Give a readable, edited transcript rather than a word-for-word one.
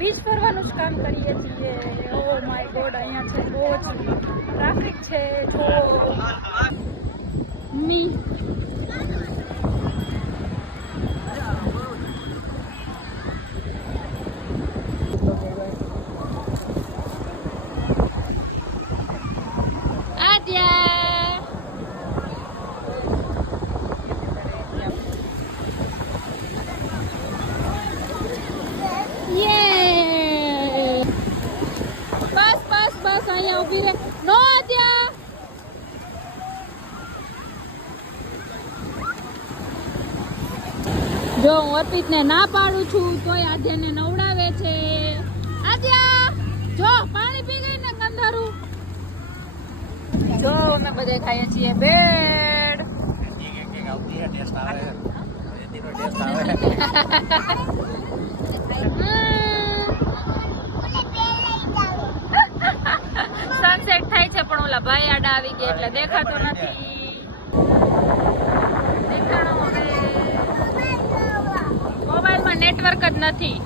Beach ફરવાનું જ કામ કરીએ છીએ. ઓ માય ગોડ, અહીંયા છે બહુ જ ટ્રાફિક છે. મી જો હું અર્પિતને ના પાડું છું તોય આદ્યાને નવડાવે છે. આદ્યા જો પાણી પી ગઈ ને ગંધારું. જો અમે બધે ખાઈએ છીએ બેડ. સનસેટ થાય છે પણ ઓલા ભાઈ આડા આવી ગયા એટલે દેખાતો નથી. મોબાઈલમાં નેટવર્ક જ નથી.